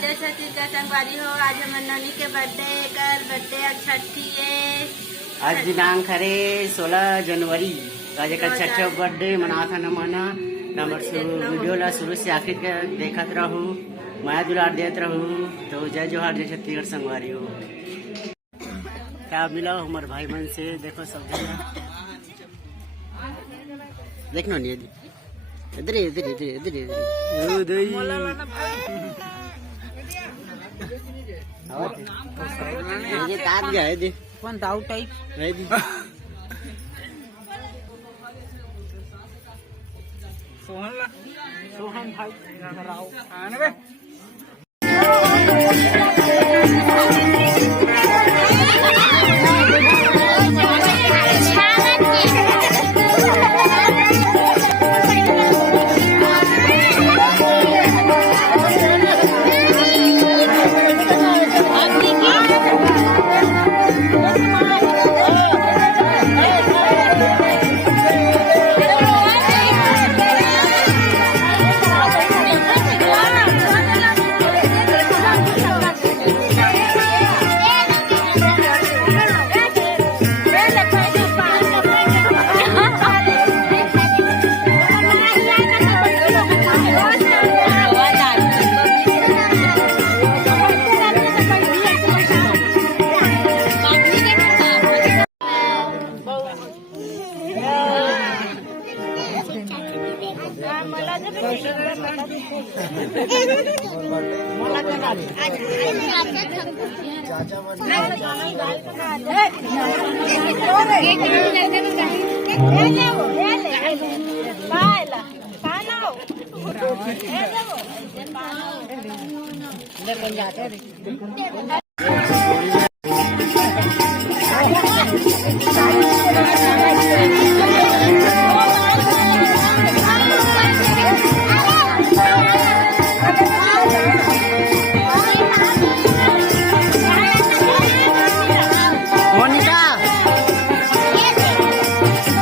जय छत्तीसगढ़ संगवारी हो। आज हमर ननी के बर्थडे छठी है। आज दिनांक हरे 16 जनवरी आज एक छठा बर्थडे मनाता न मना वीडियो ला शुरू से आखिर के देखत रहूं, माया दुलार देत रहूं। तो जय जोहार, जय छत्तीसगढ़ संगवारी हो। क्या मिला हमारे भाई मन से, देखो सब देखना नहीं इधर इधर इधर इधर इधर ये तार गया है दे कौन दाऊ टाइप है दी सोहन भाई राव आने बे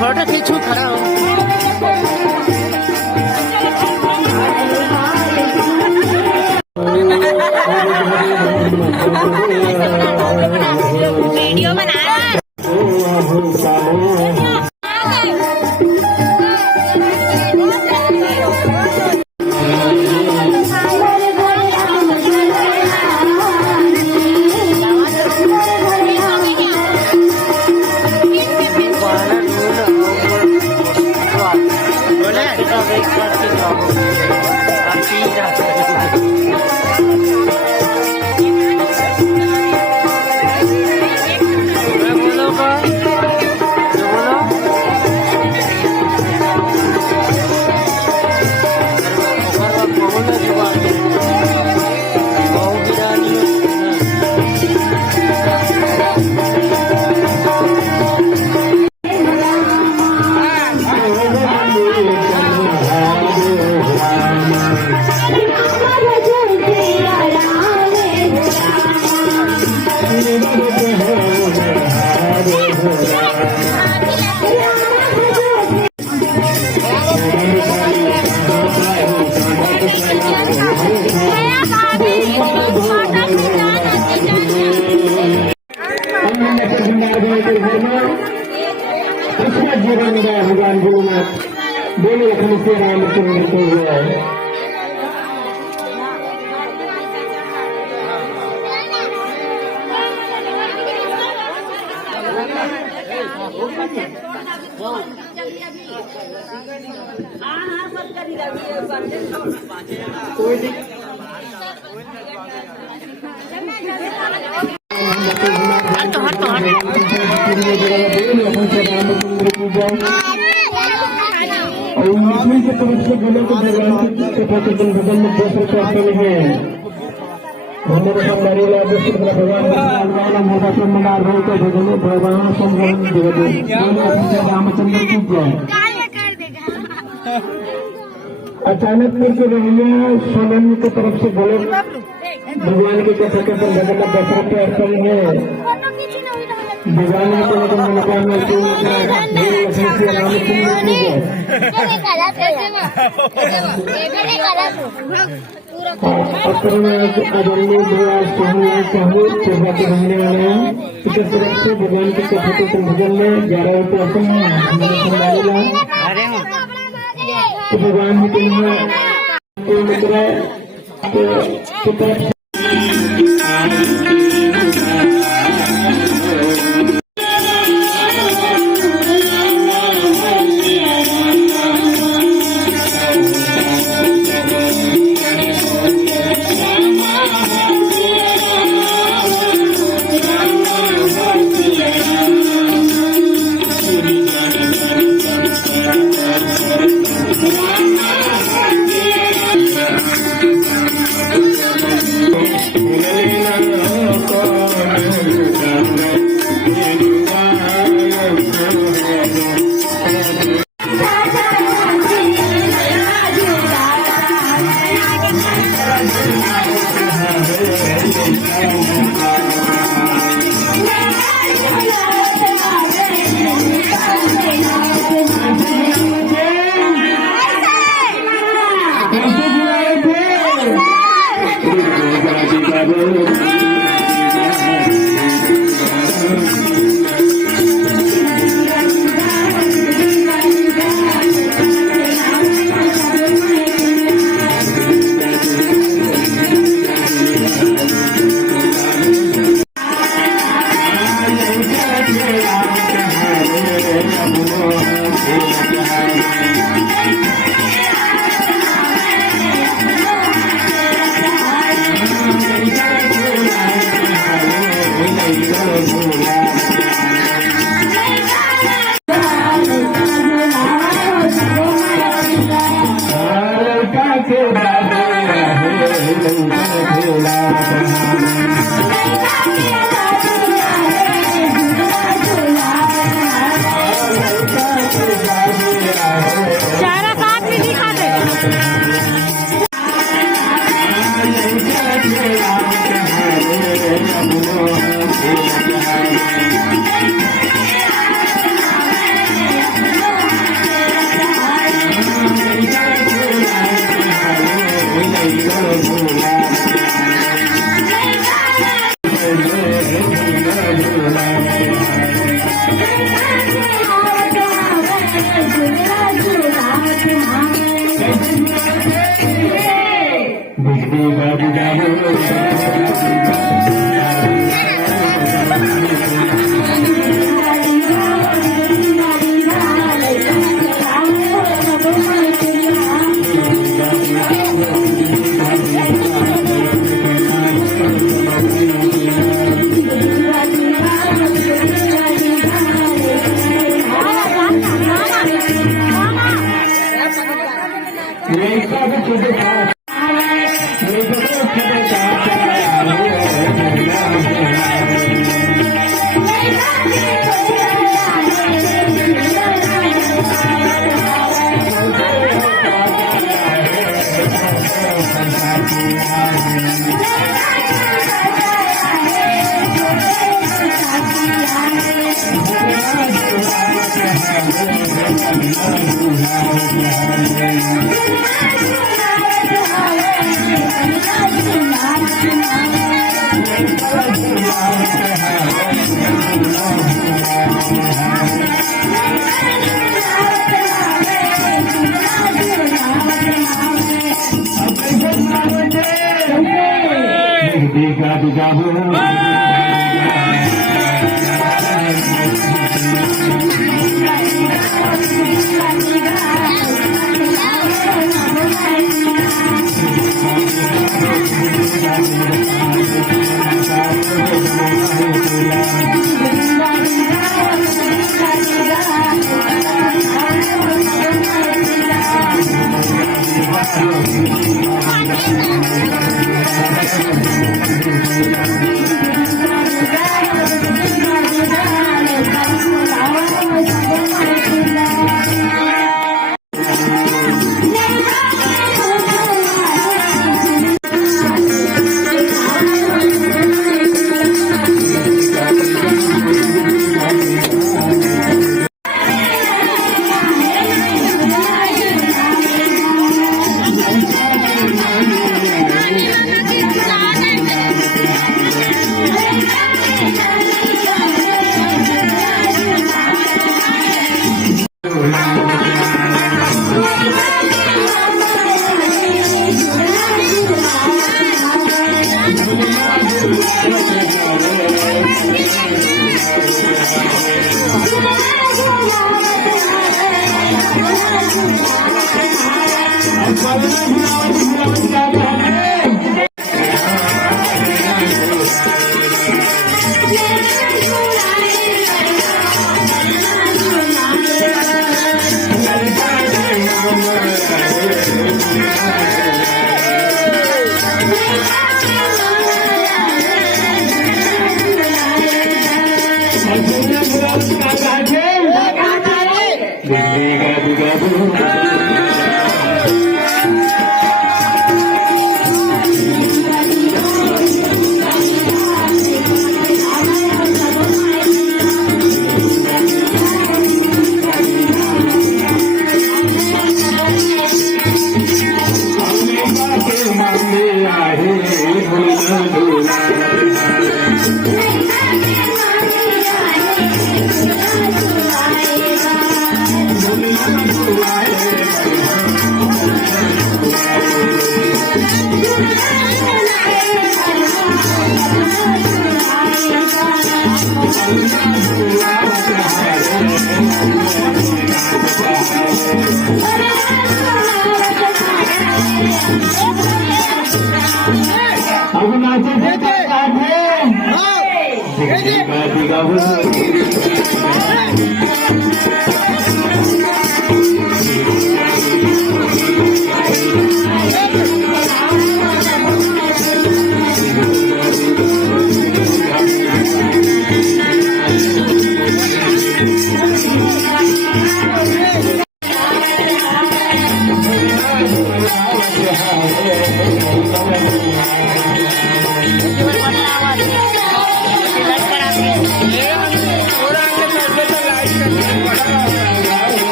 फोटो खींचू खड़ा हो। वीडियो बना जीवन का भगवान गुरुनाथ बोले लखन से रामचंद्र को हुआ है। के तरफ से बोले तो भगवान के भगवान में दूसरे करते हैं। हमारे हमारे भगवान मोटा से मना रहे थे भगवान संग्रहण रामचंद्र की जय। अचानक करके रहिए सोनम की तरफ से बोले भगवान की कथा के भगवान दशरथ के अर्पण है। भगवान के मनोकामना रामचंद्र की जय। अपकरण आदरणीय भगवान सोहन साहू पूर्वा के रहने वाले हैं। इस तरफ से भगवान के कथों के भजन में 11 रुपये आते हैं हमारे संभालेगा अरे हूँ तो भगवान के लिए मित्र के तरफ